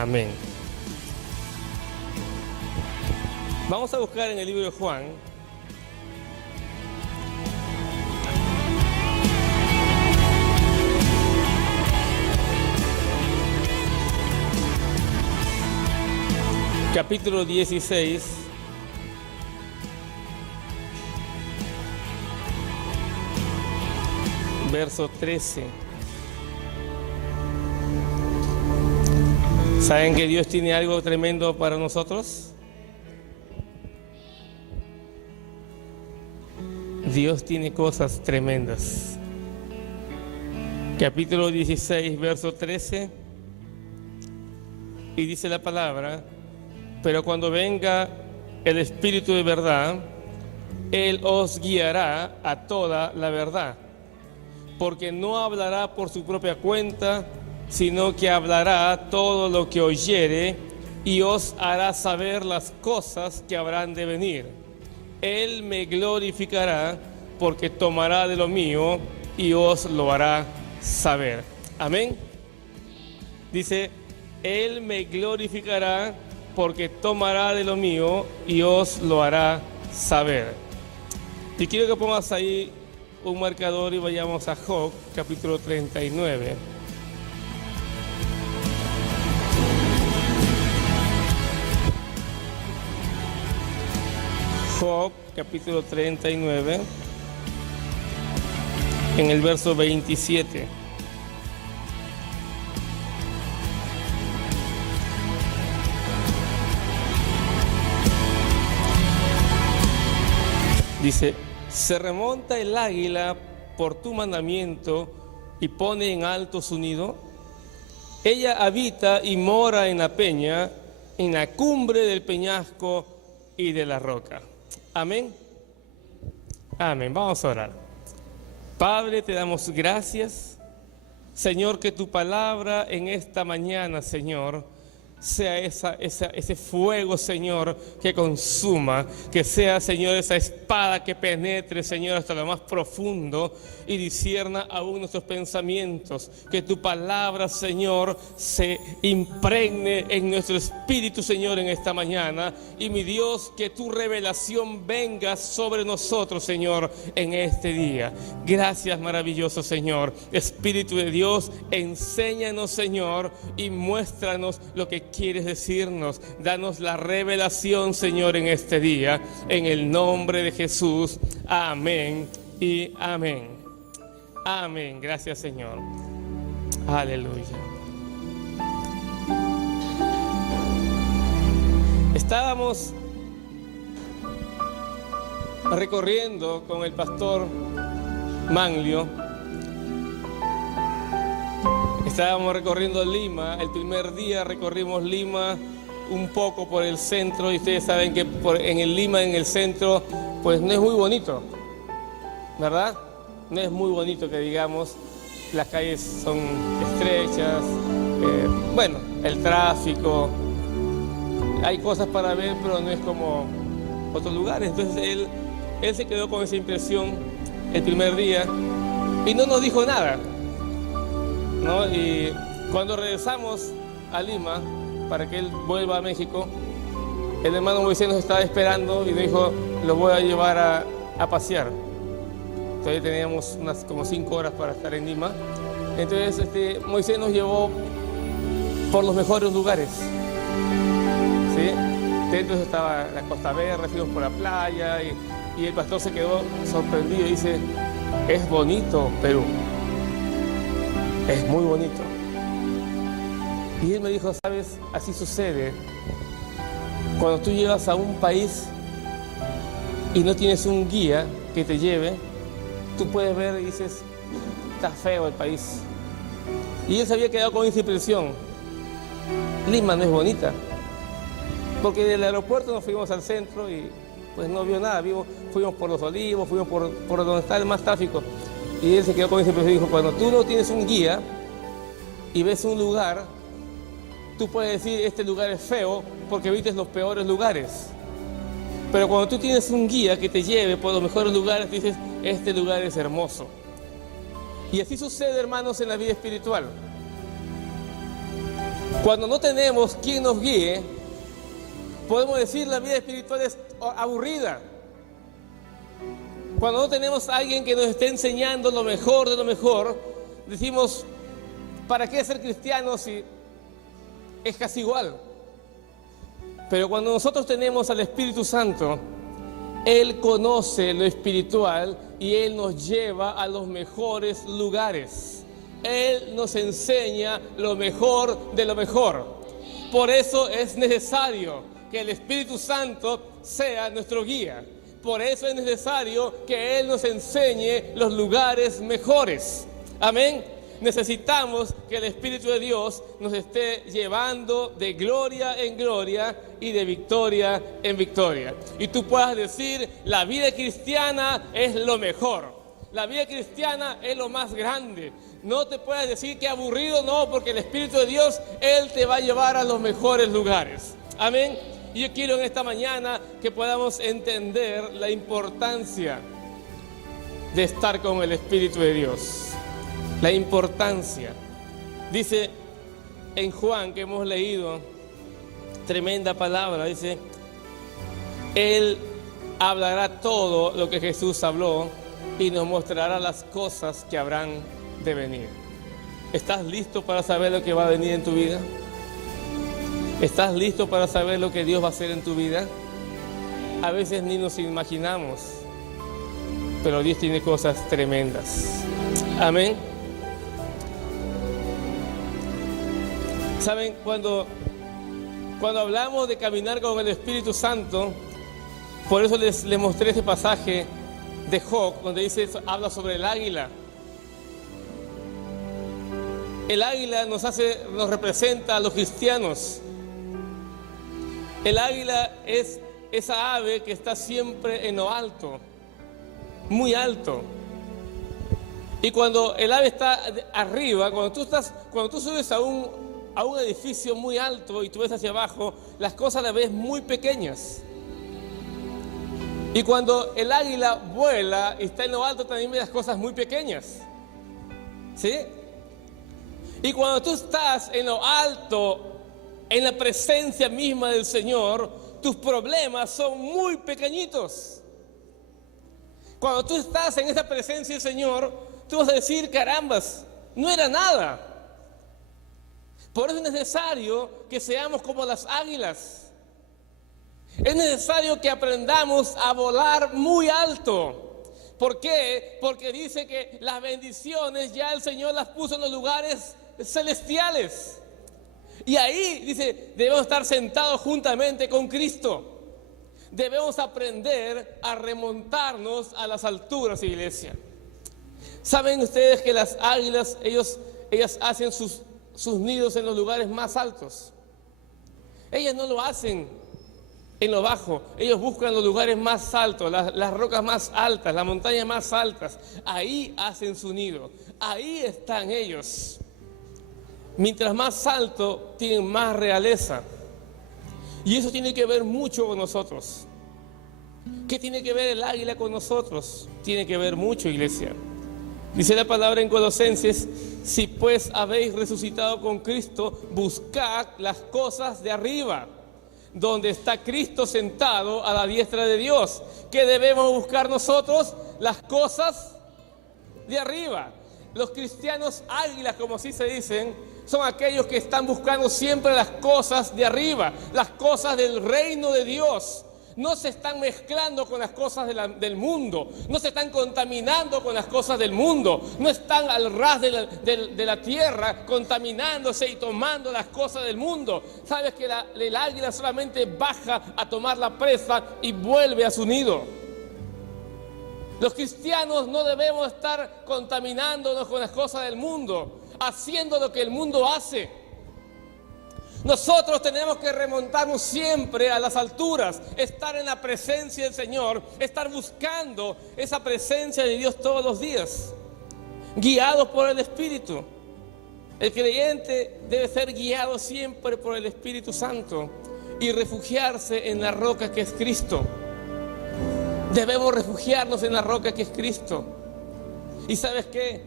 Amén. Vamos a buscar en el libro de Juan. Capítulo 16. Verso 13. ¿Saben que Dios tiene algo tremendo para nosotros? Dios tiene cosas tremendas. Capítulo 16, verso 13. Y dice la palabra: pero cuando venga el Espíritu de verdad, Él os guiará a toda la verdad, porque no hablará por su propia cuenta, sino que hablará todo lo que oyere y os hará saber las cosas que habrán de venir. Él me glorificará, porque tomará de lo mío y os lo hará saber. Amén. Dice: Él me glorificará, porque tomará de lo mío y os lo hará saber. Y quiero que pongas ahí un marcador y vayamos a Job, capítulo 39. Job, capítulo 39, en el verso 27. Dice: se remonta el águila por tu mandamiento y pone en alto su nido. Ella habita y mora en la peña, en la cumbre del peñasco y de la roca. Amén. Amén. Vamos a orar. Padre, te damos gracias, Señor, que tu palabra en esta mañana, Señor, sea ese fuego, Señor, que consuma, que sea, Señor, esa espada que penetre, Señor, hasta lo más profundo y discierna aún nuestros pensamientos. Que tu palabra, Señor, se impregne en nuestro espíritu, Señor, en esta mañana. Y mi Dios, que tu revelación venga sobre nosotros, Señor, en este día. Gracias, maravilloso Señor. Espíritu de Dios, enséñanos, Señor, y muéstranos lo que quieres decirnos. Danos la revelación, Señor, en este día, en el nombre de Jesús. Amén y amén. Amén. Gracias, Señor. Aleluya. Estábamos recorriendo con el pastor Manlio. Estábamos recorriendo Lima. El primer día recorrimos Lima un poco por el centro, y ustedes saben que en el Lima, en el centro, pues no es muy bonito, ¿verdad? No es muy bonito, que digamos. Las calles son estrechas, bueno, el tráfico, hay cosas para ver, pero no es como otros lugares. Entonces él se quedó con esa impresión el primer día y no nos dijo nada, ¿no? Y cuando regresamos a Lima para que él vuelva a México, el hermano Moisés nos estaba esperando y nos dijo: lo voy a llevar a pasear. Todavía teníamos unas como 5 horas para estar en Lima. Entonces Moisés nos llevó por los mejores lugares, ¿sí? Dentro estaba la Costa Verde, fuimos por la playa y el pastor se quedó sorprendido y dice: es bonito Perú, es muy bonito. Y él me dijo: sabes, así sucede cuando tú llegas a un país y no tienes un guía que te lleve. Tú puedes ver y dices: está feo el país. Y él se había quedado con esa impresión: Lima no es bonita. Porque del aeropuerto nos fuimos al centro y pues no vio nada. Fuimos por Los Olivos, fuimos por donde está el más tráfico. Y él se quedó con esa impresión y dijo: cuando tú no tienes un guía y ves un lugar, tú puedes decir: este lugar es feo, porque viste los peores lugares. Pero cuando tú tienes un guía que te lleve por los mejores lugares, dices: este lugar es hermoso. Y así sucede, hermanos, en la vida espiritual. Cuando no tenemos quien nos guíe, podemos decir la vida espiritual es aburrida. Cuando no tenemos a alguien que nos esté enseñando lo mejor de lo mejor, decimos, ¿para qué ser cristiano si es casi igual? Pero cuando nosotros tenemos al Espíritu Santo, Él conoce lo espiritual y Él nos lleva a los mejores lugares. Él nos enseña lo mejor de lo mejor. Por eso es necesario que el Espíritu Santo sea nuestro guía. Por eso es necesario que Él nos enseñe los lugares mejores. Amén. Necesitamos que el Espíritu de Dios nos esté llevando de gloria en gloria y de victoria en victoria. Y tú puedas decir, la vida cristiana es lo mejor. La vida cristiana es lo más grande. No te puedes decir que aburrido, no, porque el Espíritu de Dios, Él te va a llevar a los mejores lugares. Amén. Y yo quiero en esta mañana que podamos entender la importancia de estar con el Espíritu de Dios. La importancia. Dice en Juan, que hemos leído, tremenda palabra, dice, Él hablará todo lo que Jesús habló y nos mostrará las cosas que habrán de venir. ¿Estás listo para saber lo que va a venir en tu vida? ¿Estás listo para saber lo que Dios va a hacer en tu vida? A veces ni nos imaginamos, pero Dios tiene cosas tremendas. Amén. ¿Saben? Cuando hablamos de caminar con el Espíritu Santo, por eso les mostré ese pasaje de Job, donde dice, habla sobre el águila. El águila nos representa a los cristianos. El águila es esa ave que está siempre en lo alto, muy alto. Y cuando el ave está arriba, cuando tú subes a un edificio muy alto y tú ves hacia abajo, las cosas las ves muy pequeñas. Y cuando el águila vuela y está en lo alto, también ves las cosas muy pequeñas. ¿Sí? Y cuando tú estás en lo alto, en la presencia misma del Señor, tus problemas son muy pequeñitos. Cuando tú estás en esa presencia del Señor, tú vas a decir, carambas, no era nada. Por eso es necesario que seamos como las águilas. Es necesario que aprendamos a volar muy alto. ¿Por qué? Porque dice que las bendiciones ya el Señor las puso en los lugares celestiales. Y ahí, dice, debemos estar sentados juntamente con Cristo. Debemos aprender a remontarnos a las alturas, iglesia. ¿Saben ustedes que las águilas, ellas hacen sus nidos en los lugares más altos? Ellas no lo hacen en lo bajo. Ellos buscan los lugares más altos, las rocas más altas, las montañas más altas. Ahí hacen su nido. Ahí están ellos. Mientras más alto, tienen más realeza. Y eso tiene que ver mucho con nosotros. ¿Qué tiene que ver el águila con nosotros? Tiene que ver mucho, iglesia. Dice la palabra en Colosenses, si pues habéis resucitado con Cristo, buscad las cosas de arriba, donde está Cristo sentado a la diestra de Dios. ¿Qué debemos buscar nosotros? Las cosas de arriba. Los cristianos águilas, como así se dicen, son aquellos que están buscando siempre las cosas de arriba, las cosas del reino de Dios. No se están mezclando con las cosas del mundo, no se están contaminando con las cosas del mundo, no están al ras de la tierra contaminándose y tomando las cosas del mundo. Sabes que el águila solamente baja a tomar la presa y vuelve a su nido. Los cristianos no debemos estar contaminándonos con las cosas del mundo, haciendo lo que el mundo hace. Nosotros tenemos que remontarnos siempre a las alturas, estar en la presencia del Señor, estar buscando esa presencia de Dios todos los días, guiados por el Espíritu. El creyente debe ser guiado siempre por el Espíritu Santo y refugiarse en la roca que es Cristo. Debemos refugiarnos en la roca que es Cristo. ¿Y sabes qué?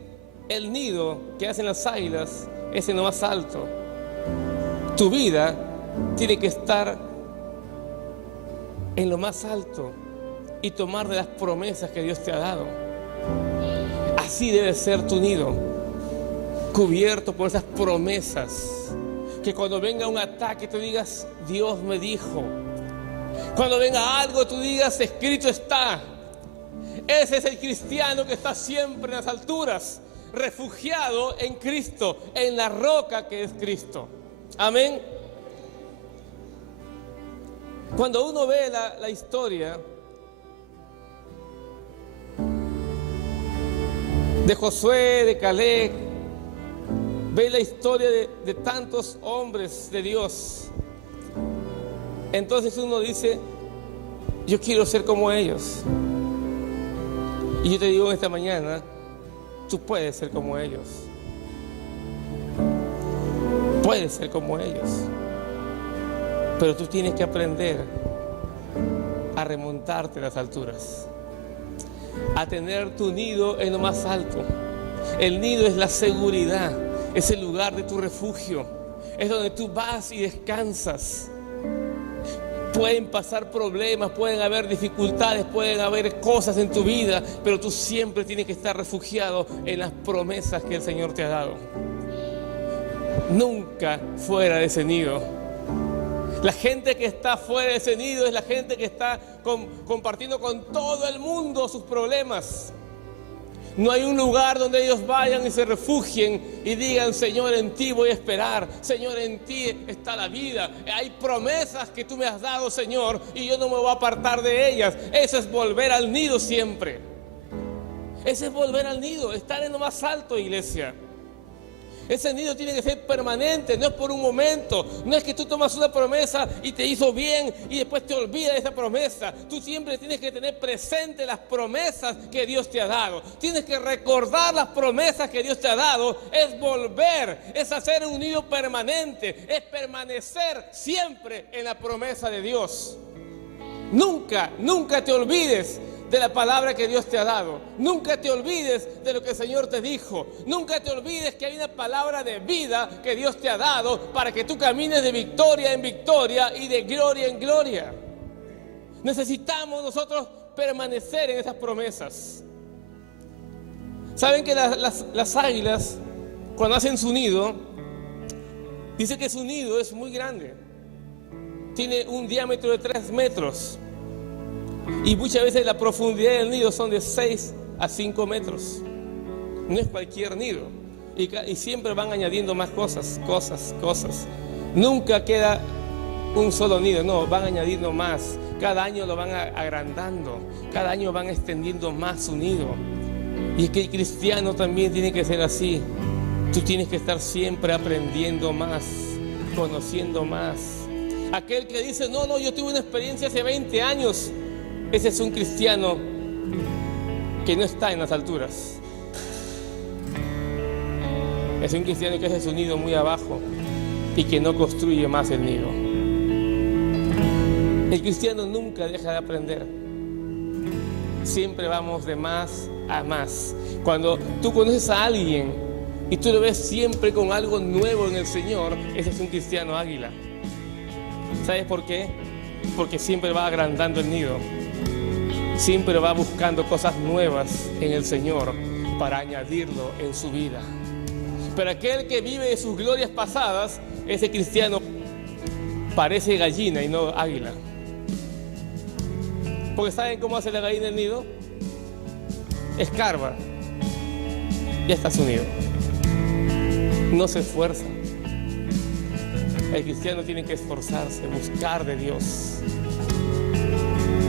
El nido que hacen las águilas es en lo más alto. Tu vida tiene que estar en lo más alto y tomar de las promesas que Dios te ha dado. Así debe ser tu nido, cubierto por esas promesas, que cuando venga un ataque tú digas, Dios me dijo. Cuando venga algo tú digas, escrito está. Ese es el cristiano que está siempre en las alturas, refugiado en Cristo, en la roca que es Cristo. Amén. Cuando uno ve la historia de Josué, de Caleb, ve la historia de tantos hombres de Dios, entonces uno dice, yo quiero ser como ellos. Y yo te digo esta mañana, tú puedes ser como ellos. Puedes ser como ellos. Pero tú tienes que aprender a remontarte a las alturas, a tener tu nido en lo más alto. El nido es la seguridad, es el lugar de tu refugio, es donde tú vas y descansas. Pueden pasar problemas, pueden haber dificultades, pueden haber cosas en tu vida, pero tú siempre tienes que estar refugiado en las promesas que el Señor te ha dado. Nunca fuera de ese nido. La gente que está fuera de ese nido es la gente que está compartiendo con todo el mundo sus problemas. No hay un lugar donde ellos vayan y se refugien y digan, Señor, en ti voy a esperar. Señor, en ti está la vida. Hay promesas que tú me has dado, Señor, y yo no me voy a apartar de ellas. Eso es volver al nido siempre. Ese es volver al nido, estar en lo más alto, iglesia. Ese nido tiene que ser permanente, no es por un momento. No es que tú tomas una promesa y te hizo bien y después te olvidas de esa promesa. Tú siempre tienes que tener presente las promesas que Dios te ha dado. Tienes que recordar las promesas que Dios te ha dado. Es volver, es hacer un nido permanente, es permanecer siempre en la promesa de Dios. Nunca, nunca te olvides de la palabra que Dios te ha dado. Nunca te olvides de lo que el Señor te dijo. Nunca te olvides que hay una palabra de vida que Dios te ha dado para que tú camines de victoria en victoria y de gloria en gloria. Necesitamos nosotros permanecer en esas promesas. ¿Saben que las águilas, cuando hacen su nido, dice que su nido es muy grande? Tiene un diámetro de 3 metros. Y muchas veces la profundidad del nido son de 6 a 5 metros. No es cualquier nido. Y siempre van añadiendo más cosas. Nunca queda un solo nido, no, van añadiendo más. Cada año lo van agrandando. Cada año van extendiendo más su nido. Y es que el cristiano también tiene que ser así. Tú tienes que estar siempre aprendiendo más, conociendo más. Aquel que dice, no, yo tuve una experiencia hace 20 años. Ese es un cristiano que no está en las alturas. Es un cristiano que hace su nido muy abajo y que no construye más el nido. El cristiano nunca deja de aprender. Siempre vamos de más a más. Cuando tú conoces a alguien y tú lo ves siempre con algo nuevo en el Señor, ese es un cristiano águila. ¿Sabes por qué? Porque siempre va agrandando el nido. Siempre va buscando cosas nuevas en el Señor para añadirlo en su vida. Pero aquel que vive de sus glorias pasadas, ese cristiano parece gallina y no águila. Porque ¿saben cómo hace la gallina el nido? Escarba. Ya está su nido. No se esfuerza. El cristiano tiene que esforzarse, buscar de Dios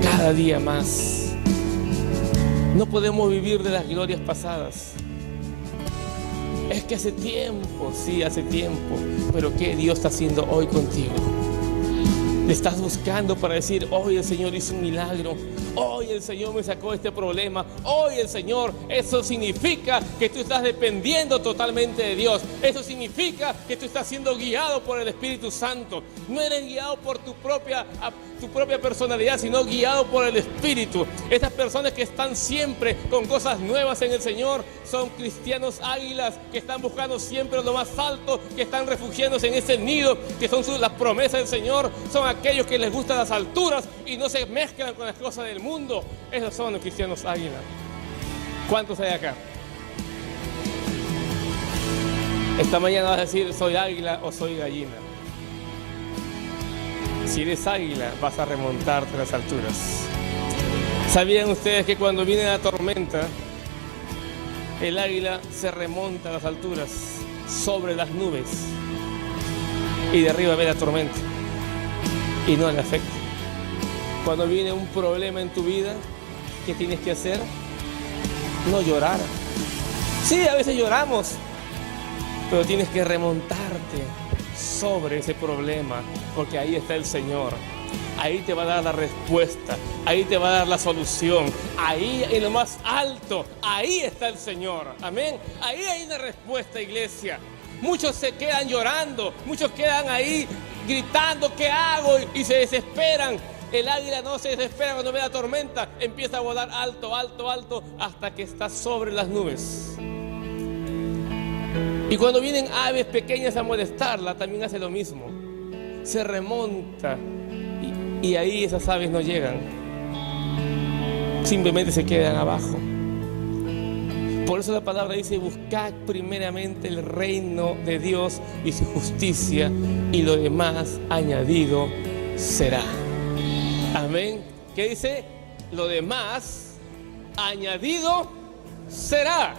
cada día más. No podemos vivir de las glorias pasadas. Es que hace tiempo, sí, hace tiempo. Pero ¿qué Dios está haciendo hoy contigo? Le estás buscando para decir, hoy el Señor hizo un milagro, hoy el Señor me sacó de este problema, hoy el Señor. Eso significa que tú estás dependiendo totalmente de Dios. Eso significa que tú estás siendo guiado por el Espíritu Santo. No eres guiado por tu propia tu propia personalidad, sino guiado por el Espíritu. Estas personas que están siempre con cosas nuevas en el Señor son cristianos águilas que están buscando siempre lo más alto, que están refugiándose en ese nido que son las promesas del Señor. Son aquellos que les gustan las alturas y no se mezclan con las cosas del mundo. Esos son los cristianos águilas. ¿Cuántos hay acá? Esta mañana vas a decir, soy águila o soy gallina. Si eres águila, vas a remontarte a las alturas. ¿Sabían ustedes que cuando viene la tormenta, el águila se remonta a las alturas, sobre las nubes, y de arriba ve la tormenta y no le afecta? Cuando viene un problema en tu vida, ¿qué tienes que hacer? No llorar. Sí, a veces lloramos, pero tienes que remontarte sobre ese problema, porque ahí está el Señor. Ahí te va a dar la respuesta, ahí te va a dar la solución, ahí en lo más alto, ahí está el Señor. Amén. Ahí hay una respuesta, iglesia. Muchos se quedan llorando, muchos quedan ahí gritando, ¿qué hago? Y se desesperan. El águila no se desespera cuando ve la tormenta, empieza a volar alto, alto, alto, hasta que está sobre las nubes. Y cuando vienen aves pequeñas a molestarla, también hace lo mismo. Se remonta y ahí esas aves no llegan. Simplemente se quedan abajo. Por eso la palabra dice, buscad primeramente el reino de Dios y su justicia, y lo demás añadido será. Amén. ¿Qué dice? Lo demás añadido será.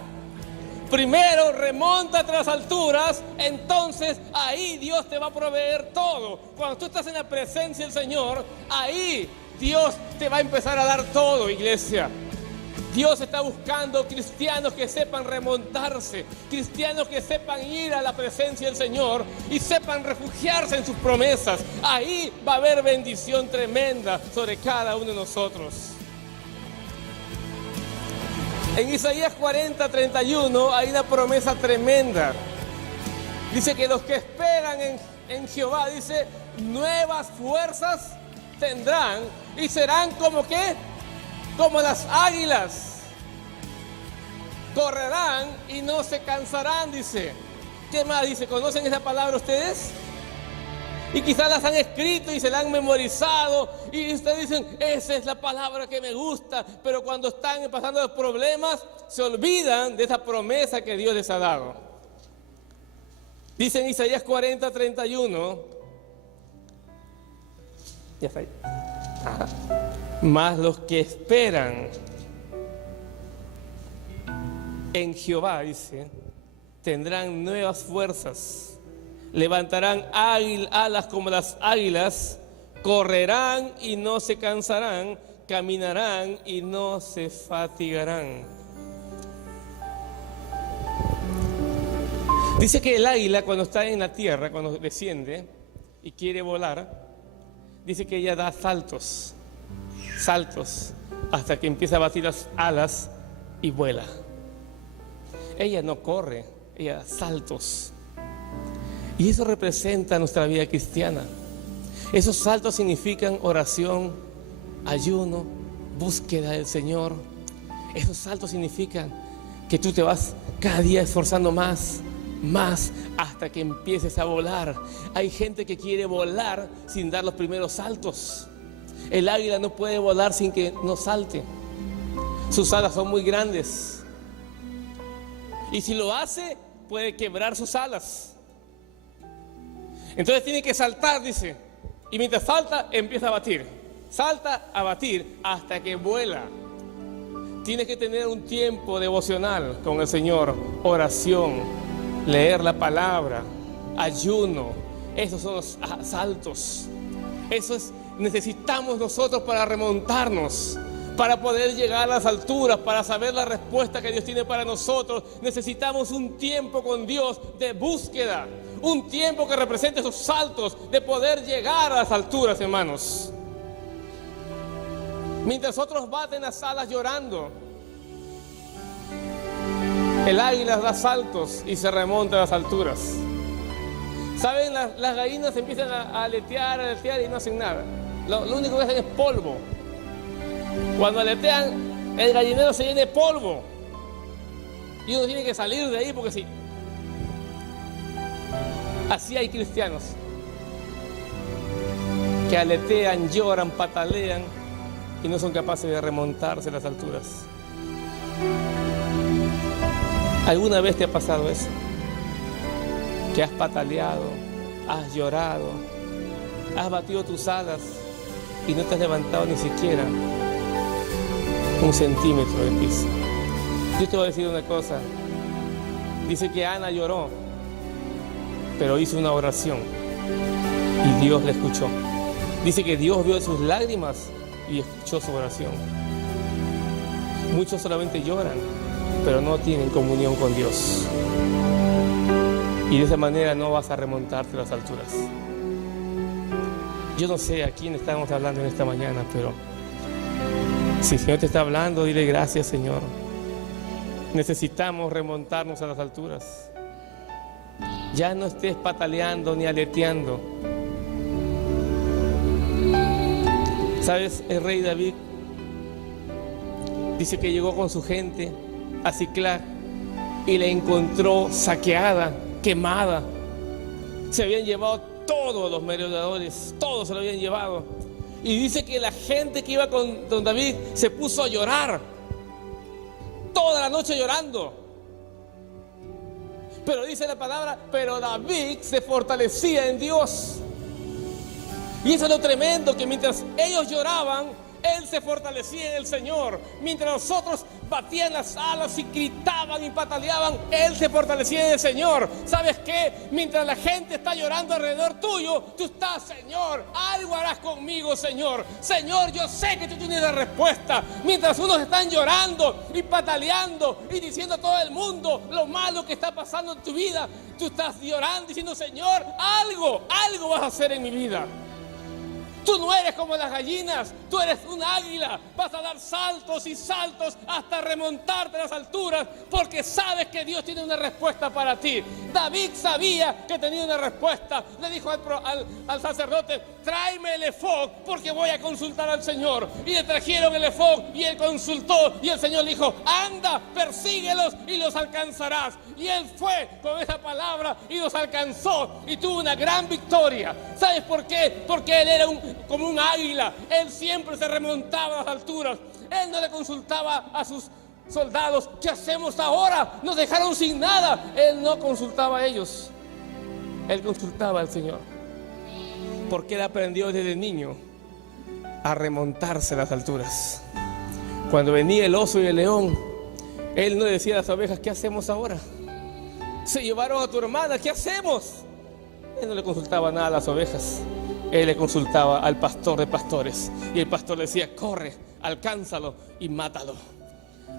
Primero remóntate a las alturas, entonces ahí Dios te va a proveer todo. Cuando tú estás en la presencia del Señor, ahí Dios te va a empezar a dar todo, iglesia. Dios está buscando cristianos que sepan remontarse, cristianos que sepan ir a la presencia del Señor y sepan refugiarse en sus promesas. Ahí va a haber bendición tremenda sobre cada uno de nosotros. En Isaías 40:31 hay una promesa tremenda. Dice que los que esperan en Jehová, dice, nuevas fuerzas tendrán y serán como ¿qué? Como las águilas. Correrán y no se cansarán, dice. ¿Qué más dice? ¿Conocen esa palabra ustedes? Y quizás las han escrito y se la han memorizado y ustedes dicen, esa es la palabra que me gusta, pero cuando están pasando los problemas se olvidan de esa promesa que Dios les ha dado. Dice en Isaías 40:31, ya está ahí. Ajá. Mas los que esperan en Jehová, dice, tendrán nuevas fuerzas. Levantarán alas como las águilas, correrán y no se cansarán, caminarán y no se fatigarán. Dice que el águila cuando está en la tierra, cuando desciende y quiere volar, dice que ella da saltos, hasta que empieza a batir las alas y vuela. Ella no corre, ella da saltos. Y eso representa nuestra vida cristiana. Esos saltos significan oración, ayuno, búsqueda del Señor. Esos saltos significan que tú te vas cada día esforzando más, hasta que empieces a volar. Hay gente que quiere volar sin dar los primeros saltos. El águila no puede volar sin que no salte. Sus alas son muy grandes. Y si lo hace, puede quebrar sus alas. Entonces tiene que saltar, dice. Y mientras salta, empieza a batir. Salta a batir hasta que vuela. Tienes que tener un tiempo devocional con el Señor. Oración, leer la palabra, ayuno. Esos son los saltos. Necesitamos nosotros para remontarnos, para poder llegar a las alturas, para saber la respuesta que Dios tiene para nosotros. Necesitamos un tiempo con Dios de búsqueda. Un tiempo que represente esos saltos de poder llegar a las alturas, hermanos. Mientras otros baten las alas llorando, el águila da saltos y se remonta a las alturas. ¿Saben? Las gallinas empiezan a aletear y no hacen nada. Lo único que hacen es polvo. Cuando aletean, el gallinero se llena de polvo. Y uno tiene que salir de ahí porque sí. Así hay cristianos que aletean, lloran, patalean y no son capaces de remontarse a las alturas. ¿Alguna vez te ha pasado eso? Que has pataleado, has llorado, has batido tus alas y no te has levantado ni siquiera 1 centímetro del piso. Yo te voy a decir una cosa. Dice que Ana lloró, pero hizo una oración y Dios la escuchó. Dice que Dios vio sus lágrimas y escuchó su oración. Muchos solamente lloran, pero no tienen comunión con Dios. Y de esa manera no vas a remontarte a las alturas. Yo no sé a quién estamos hablando en esta mañana, pero si el Señor te está hablando, dile gracias, Señor. Necesitamos remontarnos a las alturas. Ya no estés pataleando ni aleteando. ¿Sabes? El rey David dice que llegó con su gente a Siclag y la encontró saqueada, quemada. Se habían llevado todos los merodeadores, todos se lo habían llevado. Y dice que la gente que iba con don David se puso a llorar, toda la noche llorando. Pero dice la palabra, pero David se fortalecía en Dios. Y eso es lo tremendo, que mientras ellos lloraban, él se fortalecía en el Señor. Mientras los otros batían las alas y gritaban y pataleaban, él se fortalecía en el Señor. ¿Sabes qué? Mientras la gente está llorando alrededor tuyo, tú estás, Señor, algo harás conmigo, Señor. Señor, yo sé que tú tienes la respuesta. Mientras unos están llorando y pataleando y diciendo a todo el mundo lo malo que está pasando en tu vida, tú estás llorando diciendo, Señor, algo vas a hacer en mi vida. Tú no eres como las gallinas, tú eres un águila. Vas a dar saltos y saltos hasta remontarte a las alturas, porque sabes que Dios tiene una respuesta para ti. David sabía que tenía una respuesta. Le dijo al sacerdote, tráeme el efod porque voy a consultar al Señor. Y le trajeron el efod y él consultó y el Señor le dijo, anda, persíguelos y los alcanzarás. Y él fue con esa palabra y los alcanzó y tuvo una gran victoria. ¿Sabes por qué? Porque él era como un águila. Él siempre se remontaba a las alturas. Él no le consultaba a sus soldados, ¿qué hacemos ahora? Nos dejaron sin nada. Él no consultaba a ellos. Él consultaba al Señor. Porque él aprendió desde niño a remontarse a las alturas. Cuando venía el oso y el león, él no decía a las ovejas, ¿qué hacemos ahora? Se llevaron a tu hermana, ¿qué hacemos? Él no le consultaba nada a las ovejas. Él le consultaba al pastor de pastores. Y el pastor le decía, corre, alcánzalo y mátalo.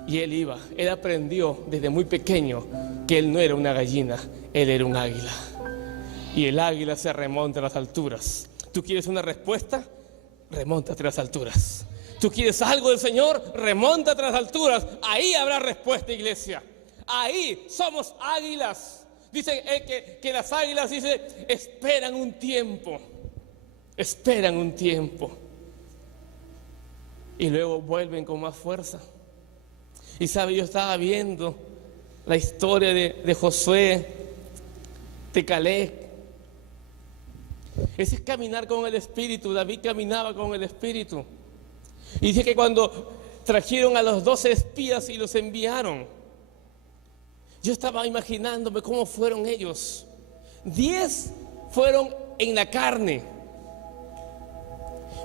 Y él iba. Él aprendió desde muy pequeño que él no era una gallina, él era un águila. Y el águila se remonta a las alturas. ¿Tú quieres una respuesta? Remóntate a las alturas. ¿Tú quieres algo del Señor? Remóntate a las alturas. Ahí habrá respuesta, iglesia. Ahí somos águilas. Dicen que las águilas, dice, esperan un tiempo. Esperan un tiempo. Y luego vuelven con más fuerza. Y sabe, yo estaba viendo la historia de Josué, de Caleb. Ese es caminar con el Espíritu. David caminaba con el Espíritu. Y dice que cuando trajeron a los 12 espías y los enviaron, yo estaba imaginándome cómo fueron ellos. 10 fueron en la carne.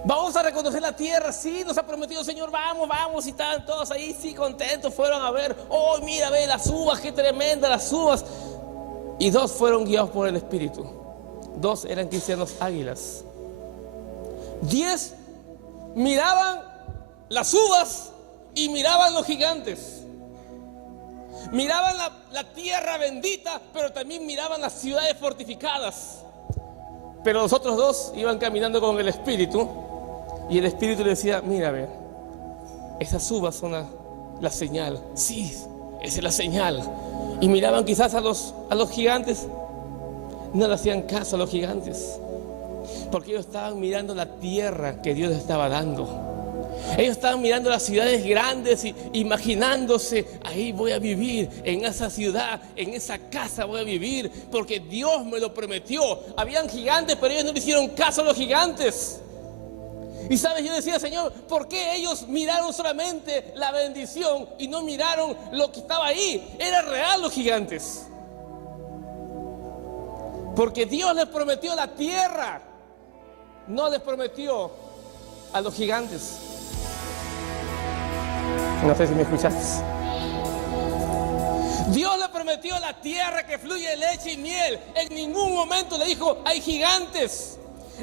Vamos a reconocer la tierra, sí, nos ha prometido el Señor, vamos, y estaban todos ahí, sí, contentos, fueron a ver, oh, mira, ve las uvas, qué tremendas las uvas. Y 2 fueron guiados por el Espíritu. 2 eran cristianos águilas. 10 miraban las uvas y miraban los gigantes. Miraban la tierra bendita, pero también miraban las ciudades fortificadas. Pero los otros 2 iban caminando con el Espíritu. Y el Espíritu le decía, mira, ve, esas uvas son la señal. Sí, esa es la señal. Y miraban quizás a los gigantes. No le hacían caso a los gigantes. Porque ellos estaban mirando la tierra que Dios les estaba dando. Ellos estaban mirando las ciudades grandes y imaginándose, ahí voy a vivir, en esa ciudad, en esa casa voy a vivir, porque Dios me lo prometió. Habían gigantes, pero ellos no le hicieron caso a los gigantes. Y sabes, yo decía, Señor, ¿por qué ellos miraron solamente la bendición y no miraron lo que estaba ahí? Era real los gigantes. Porque Dios les prometió la tierra, no les prometió a los gigantes. No sé si me escuchaste. Dios le prometió la tierra que fluye leche y miel. En ningún momento le dijo, hay gigantes.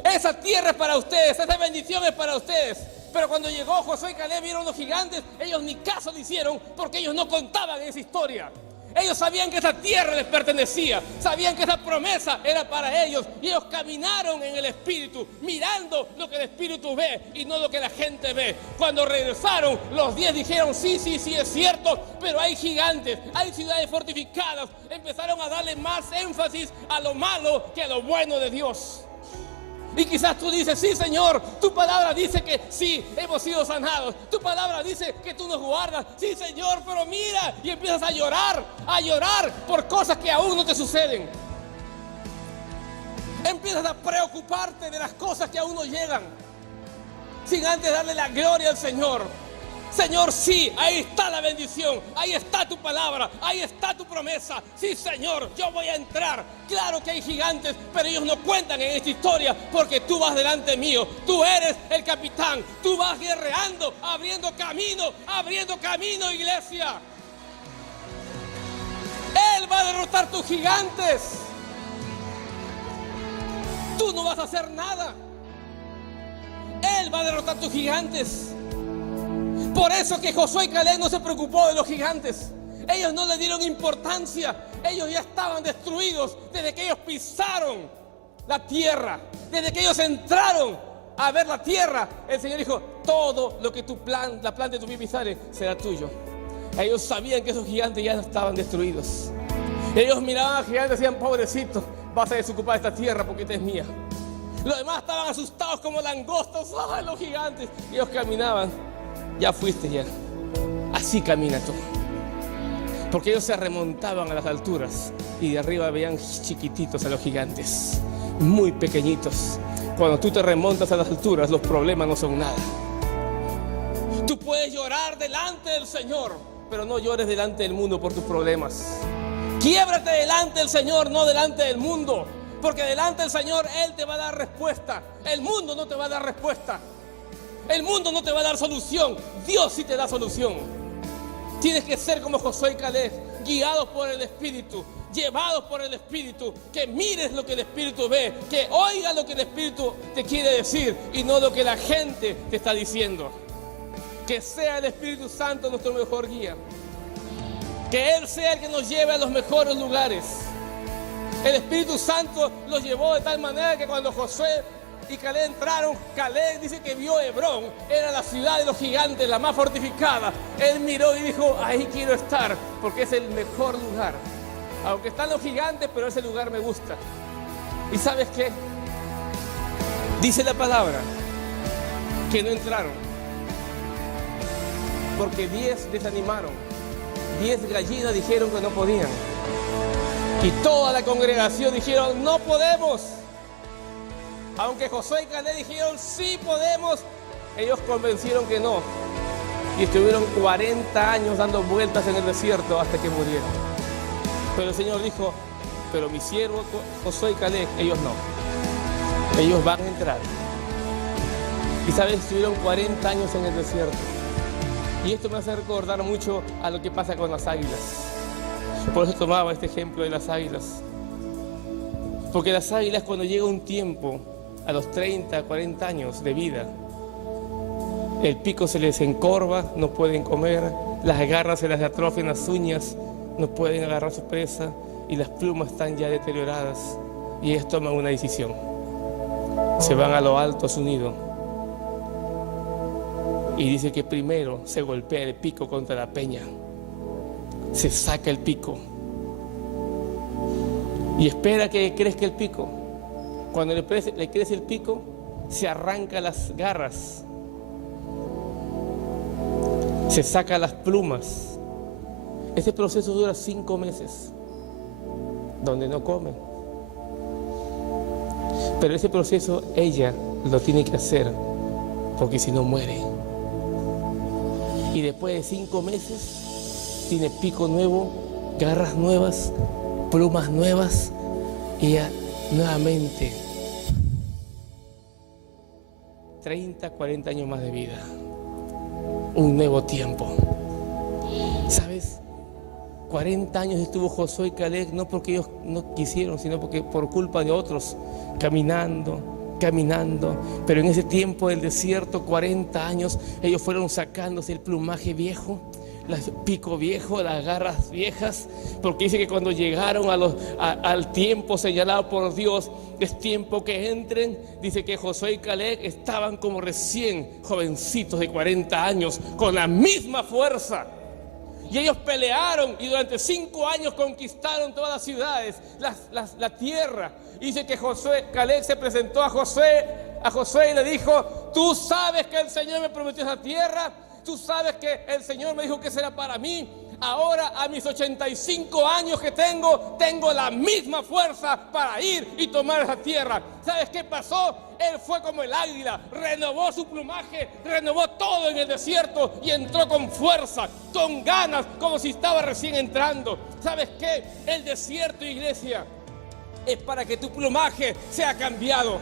Esa tierra es para ustedes, esa bendición es para ustedes. Pero cuando llegó Josué y Caleb, vieron los gigantes, ellos ni caso le hicieron, porque ellos no contaban esa historia. Ellos sabían que esa tierra les pertenecía, sabían que esa promesa era para ellos, y ellos caminaron en el Espíritu, mirando lo que el Espíritu ve y no lo que la gente ve. Cuando regresaron, los 10 dijeron, sí, es cierto, pero hay gigantes, hay ciudades fortificadas. Empezaron a darle más énfasis a lo malo que a lo bueno de Dios. Y quizás tú dices, sí, Señor, tu palabra dice que sí, hemos sido sanados. Tu palabra dice que tú nos guardas. Sí, Señor, pero mira, y empiezas a llorar por cosas que aún no te suceden. Empiezas a preocuparte de las cosas que aún no llegan, sin antes darle la gloria al Señor. Señor, sí, ahí está la bendición, ahí está tu palabra, ahí está tu promesa. Sí, Señor, yo voy a entrar. Claro que hay gigantes, pero ellos no cuentan en esta historia, porque tú vas delante mío. Tú eres el capitán, tú vas guerreando, abriendo camino, iglesia. Él va a derrotar tus gigantes. Tú no vas a hacer nada. Él va a derrotar tus gigantes. Por eso que Josué y Caleb no se preocupó de los gigantes. Ellos no le dieron importancia. Ellos ya estaban destruidos desde que ellos pisaron la tierra. Desde que ellos entraron a ver la tierra, el Señor dijo, todo lo que la planta de tu pie pisare será tuyo. Ellos sabían que esos gigantes ya no estaban destruidos. Ellos miraban a gigantes y decían, pobrecito, vas a desocupar esta tierra porque esta es mía. Los demás estaban asustados como langostas. ¡Ay, los gigantes! Y ellos caminaban. Ya fuiste ya. Así camina tú. Porque ellos se remontaban a las alturas y de arriba veían chiquititos a los gigantes, muy pequeñitos. Cuando tú te remontas a las alturas, los problemas no son nada. Tú puedes llorar delante del Señor, pero no llores delante del mundo por tus problemas. Quiébrate delante del Señor, no delante del mundo, porque delante del Señor Él te va a dar respuesta. El mundo no te va a dar respuesta. El mundo no te va a dar solución. Dios sí te da solución. Tienes que ser como Josué y Caleb, guiados por el Espíritu, llevados por el Espíritu, que mires lo que el Espíritu ve, que oigas lo que el Espíritu te quiere decir y no lo que la gente te está diciendo. Que sea el Espíritu Santo nuestro mejor guía. Que Él sea el que nos lleve a los mejores lugares. El Espíritu Santo los llevó de tal manera que cuando Josué y Caleb entraron, Caleb dice que vio Hebrón, era la ciudad de los gigantes, la más fortificada. Él miró y dijo, ahí quiero estar, porque es el mejor lugar. Aunque están los gigantes, pero ese lugar me gusta. ¿Y sabes qué? Dice la palabra que no entraron, porque 10 desanimaron, 10 gallinas dijeron que no podían, y toda la congregación dijeron, no podemos. Aunque Josué y Caleb dijeron, sí podemos, ellos convencieron que no. Y estuvieron 40 años dando vueltas en el desierto hasta que murieron. Pero el Señor dijo, pero mis siervos Josué y Caleb, ellos no. Ellos van a entrar. Y sabes, estuvieron 40 años en el desierto. Y esto me hace recordar mucho a lo que pasa con las águilas. Por eso tomaba este ejemplo de las águilas. Porque las águilas, cuando llega un tiempo, a los 30, 40 años de vida, el pico se les encorva, no pueden comer, las garras se les atrofian las uñas, no pueden agarrar su presa y las plumas están ya deterioradas. Y ellos toman una decisión. Se van a lo alto a su nido. Y dice que primero se golpea el pico contra la peña. Se saca el pico. Y espera que crezca el pico. Cuando le crece el pico, se arranca las garras, se saca las plumas. Ese proceso dura 5 meses, donde no come. Pero ese proceso ella lo tiene que hacer, porque si no muere. Y después de 5 meses, tiene pico nuevo, garras nuevas, plumas nuevas, y ella nuevamente 30, 40 años más de vida. Un nuevo tiempo. ¿Sabes? 40 años estuvo Josué y Caleb, no porque ellos no quisieron, sino porque por culpa de otros, caminando, pero en ese tiempo del desierto, 40 años, ellos fueron sacándose el plumaje viejo, el pico viejo, las garras viejas, porque dice que cuando llegaron al tiempo señalado por Dios, es tiempo que entren. Dice que Josué y Caleb estaban como recién jovencitos de 40 años, con la misma fuerza. Y ellos pelearon y durante 5 años conquistaron todas las ciudades, la tierra. Y dice que Caleb se presentó a Josué y le dijo: tú sabes que el Señor me prometió esa tierra, tú sabes que el Señor me dijo que será para mí. Ahora, a mis 85 años que tengo la misma fuerza para ir y tomar esa tierra. ¿Sabes qué pasó? Él fue como el águila, renovó su plumaje, renovó todo en el desierto y entró con fuerza, con ganas, como si estaba recién entrando. ¿Sabes qué? El desierto, iglesia, es para que tu plumaje sea cambiado.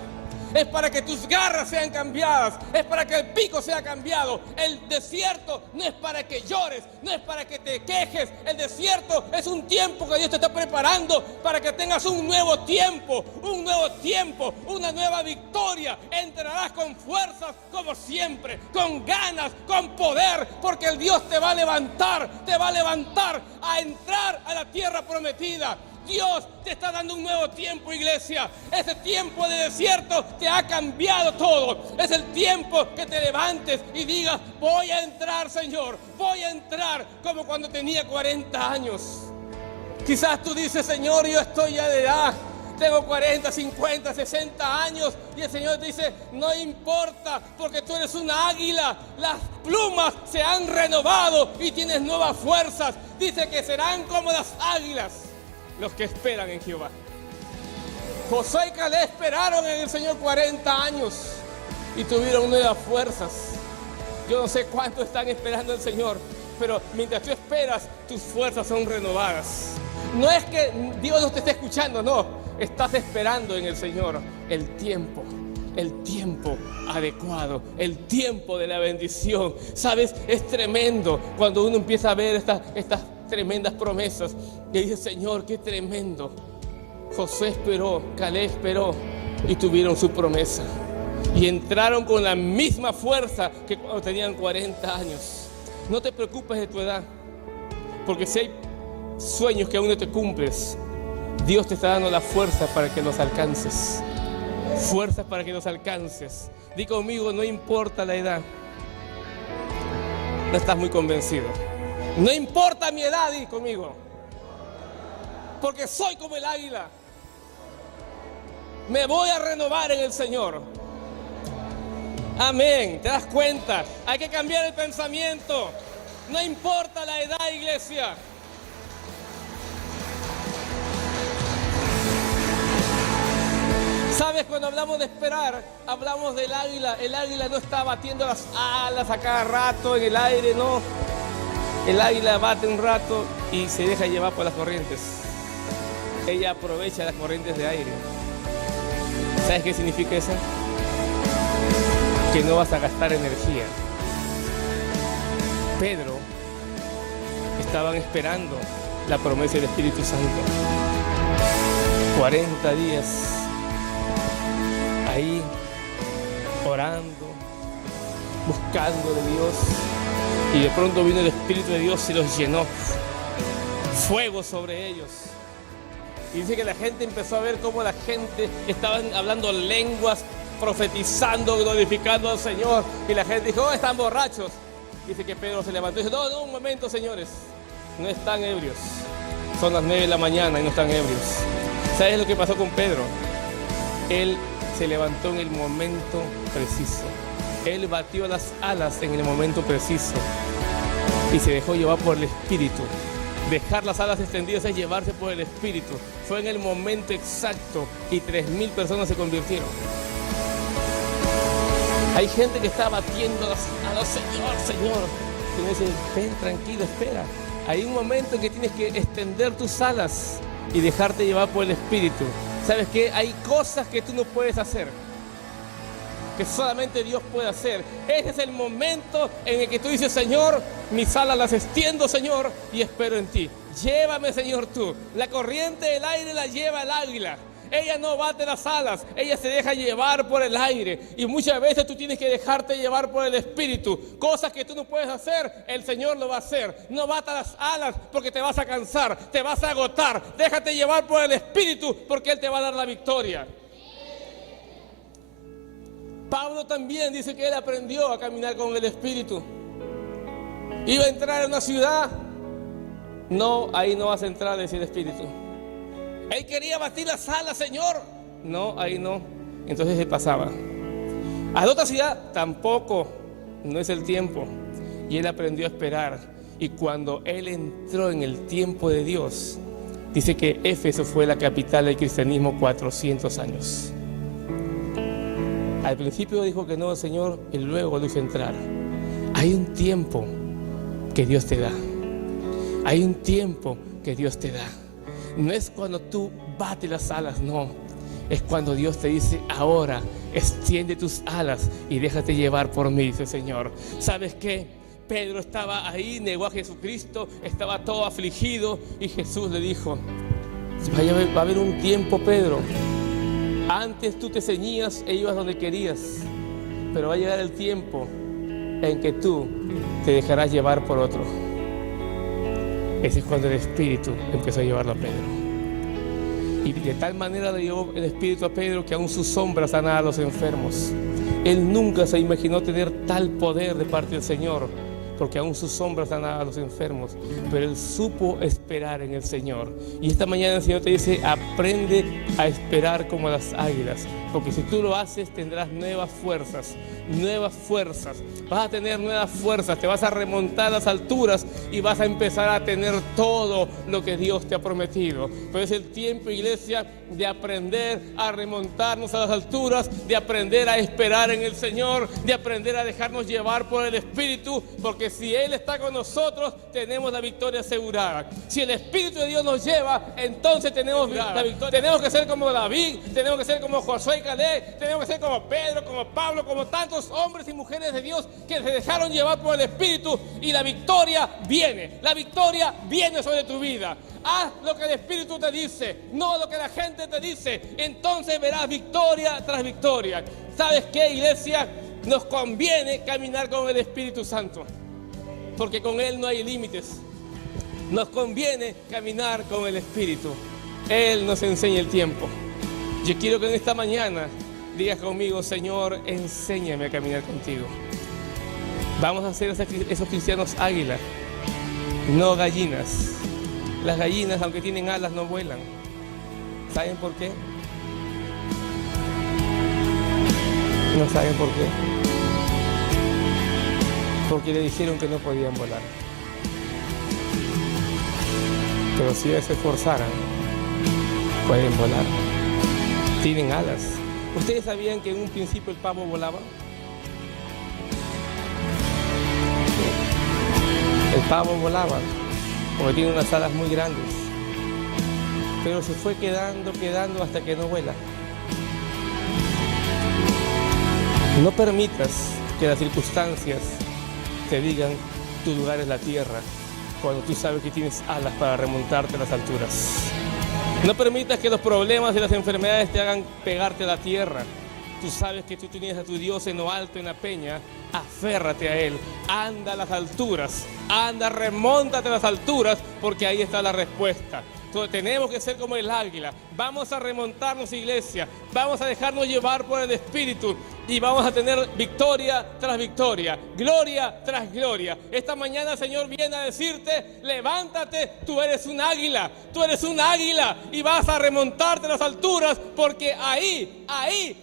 Es para que tus garras sean cambiadas, es para que el pico sea cambiado. El desierto no es para que llores, no es para que te quejes. El desierto es un tiempo que Dios te está preparando para que tengas un nuevo tiempo, una nueva victoria. Entrarás con fuerzas como siempre, con ganas, con poder, porque el Dios te va a levantar a entrar a la tierra prometida. Dios te está dando un nuevo tiempo, iglesia. Ese tiempo de desierto te ha cambiado todo. Es el tiempo que te levantes y digas: voy a entrar, Señor, voy a entrar como cuando tenía 40 años. Quizás tú dices: Señor, yo estoy ya de edad, tengo 40, 50, 60 años. Y el Señor te dice: no importa, porque tú eres una águila. Las plumas se han renovado y tienes nuevas fuerzas. Dice que serán como las águilas los que esperan en Jehová. Josué y Caleb esperaron en el Señor 40 años y tuvieron nuevas fuerzas. Yo no sé cuánto están esperando el Señor, pero mientras tú esperas, tus fuerzas son renovadas. No es que Dios no te esté escuchando, no. Estás esperando en el Señor el tiempo adecuado, el tiempo de la bendición. ¿Sabes? Es tremendo cuando uno empieza a ver estas tremendas promesas y dice: Señor, qué tremendo. Josué esperó, Caleb esperó y tuvieron su promesa y entraron con la misma fuerza que cuando tenían 40 años. No te preocupes de tu edad, porque si hay sueños que aún no te cumples, Dios te está dando la fuerza para que los alcances. Fuerzas para que los alcances. Di conmigo: no importa la edad. No estás muy convencido. No importa mi edad, di conmigo, porque soy como el águila. Me voy a renovar en el Señor. Amén. ¿Te das cuenta? Hay que cambiar el pensamiento. No importa la edad, iglesia. ¿Sabes? Cuando hablamos de esperar, hablamos del águila. El águila no está batiendo las alas a cada rato en el aire, no. El águila bate un rato y se deja llevar por las corrientes. Ella aprovecha las corrientes de aire. ¿Sabes qué significa eso? Que no vas a gastar energía. Pedro estaban esperando la promesa del Espíritu Santo. 40 días ahí orando, buscando de Dios. Y de pronto vino el Espíritu de Dios y los llenó. Fuego sobre ellos. Y dice que la gente empezó a ver cómo la gente estaba hablando lenguas, profetizando, glorificando al Señor. Y la gente dijo: oh, están borrachos. Dice que Pedro se levantó y dijo: no, un momento, señores. No están ebrios. Son las 9 de la mañana y no están ebrios. ¿Sabes lo que pasó con Pedro? Él se levantó en el momento preciso. Él batió las alas en el momento preciso y se dejó llevar por el Espíritu. Dejar las alas extendidas es llevarse por el Espíritu. Fue en el momento exacto y 3.000 personas se convirtieron. Hay gente que está batiendo las alas, Señor. Y me dice, ven, tranquilo, espera. Hay un momento en que tienes que extender tus alas y dejarte llevar por el Espíritu. ¿Sabes qué? Hay cosas que tú no puedes hacer, que solamente Dios puede hacer. Ese es el momento en el que tú dices, Señor, mis alas las extiendo, Señor, y espero en ti. Llévame, Señor, tú. La corriente del aire la lleva el águila. Ella no bate las alas, ella se deja llevar por el aire. Y muchas veces tú tienes que dejarte llevar por el Espíritu. Cosas que tú no puedes hacer, el Señor lo va a hacer. No bata las alas porque te vas a cansar, te vas a agotar. Déjate llevar por el Espíritu porque Él te va a dar la victoria. Pablo también dice que él aprendió a caminar con el Espíritu. Iba a entrar en una ciudad. No, ahí no vas a entrar, decía el Espíritu. Él quería batir las alas, Señor. No, ahí no. Entonces se pasaba. A la otra ciudad tampoco. No es el tiempo. Y él aprendió a esperar. Y cuando él entró en el tiempo de Dios, dice que Éfeso fue la capital del cristianismo 400 años. Al principio dijo que no, Señor, y luego lo hizo entrar. Hay un tiempo que Dios te da. Hay un tiempo que Dios te da. No es cuando tú bates las alas, no. Es cuando Dios te dice, ahora extiende tus alas y déjate llevar por mí, dice el Señor. ¿Sabes qué? Pedro estaba ahí, negó a Jesucristo, estaba todo afligido y Jesús le dijo, va a haber un tiempo, Pedro. Antes tú te ceñías e ibas donde querías, pero va a llegar el tiempo en que tú te dejarás llevar por otro. Ese es cuando el Espíritu empezó a llevarlo a Pedro. Y de tal manera le llevó el Espíritu a Pedro que aún sus sombras sanaban a los enfermos. Él nunca se imaginó tener tal poder de parte del Señor, porque aún sus sombras sanaban a los enfermos. Pero él supo esperar en el Señor. Y esta mañana el Señor te dice, aprende a esperar como las águilas. Porque si tú lo haces, tendrás nuevas fuerzas. Nuevas fuerzas. Vas a tener nuevas fuerzas. Te vas a remontar a las alturas y vas a empezar a tener todo lo que Dios te ha prometido. Pero es el tiempo, iglesia, de aprender a remontarnos a las alturas, de aprender a esperar en el Señor, de aprender a dejarnos llevar por el Espíritu, porque si Él está con nosotros, tenemos la victoria asegurada. Si el Espíritu de Dios nos lleva, entonces tenemos la victoria. Tenemos que ser como David, tenemos que ser como Josué y Caleb, tenemos que ser como Pedro, como Pablo, como tantos hombres y mujeres de Dios que se dejaron llevar por el Espíritu, y la victoria viene. La victoria viene sobre tu vida. Haz lo que el Espíritu te dice, no lo que la gente te dice. Entonces verás victoria tras victoria. ¿Sabes qué, iglesia? Nos conviene caminar con el Espíritu Santo, porque con Él no hay límites. Nos conviene caminar con el Espíritu. Él nos enseña el tiempo. Yo quiero que en esta mañana digas conmigo, Señor, enséñame a caminar contigo. Vamos a ser esos cristianos águilas, no gallinas. Las gallinas, aunque tienen alas, no vuelan. ¿Saben por qué? No saben por qué. Porque le dijeron que no podían volar. Pero si ellos se esforzaran, pueden volar. Tienen alas. ¿Ustedes sabían que en un principio el pavo volaba? El pavo volaba, porque tiene unas alas muy grandes, pero se fue quedando hasta que no vuela. No permitas que las circunstancias te digan tu lugar es la tierra, cuando tú sabes que tienes alas para remontarte a las alturas. No permitas que los problemas y las enfermedades te hagan pegarte a la tierra. Tú sabes que tú tienes a tu Dios en lo alto, en la peña. Aférrate a Él, anda a las alturas, anda, remóntate a las alturas, porque ahí está la respuesta. Entonces, tenemos que ser como el águila. Vamos a remontarnos, iglesia, vamos a dejarnos llevar por el Espíritu. Y vamos a tener victoria tras victoria, gloria tras gloria. Esta mañana el Señor viene a decirte, levántate, tú eres un águila y vas a remontarte a las alturas porque ahí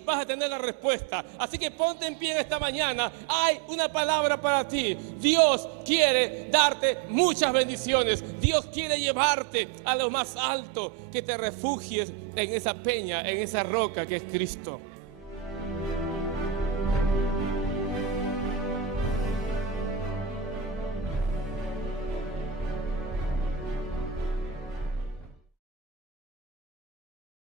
vas a tener la respuesta. Así que ponte en pie en esta mañana, hay una palabra para ti. Dios quiere darte muchas bendiciones, Dios quiere llevarte a lo más alto, que te refugies en esa peña, en esa roca que es Cristo.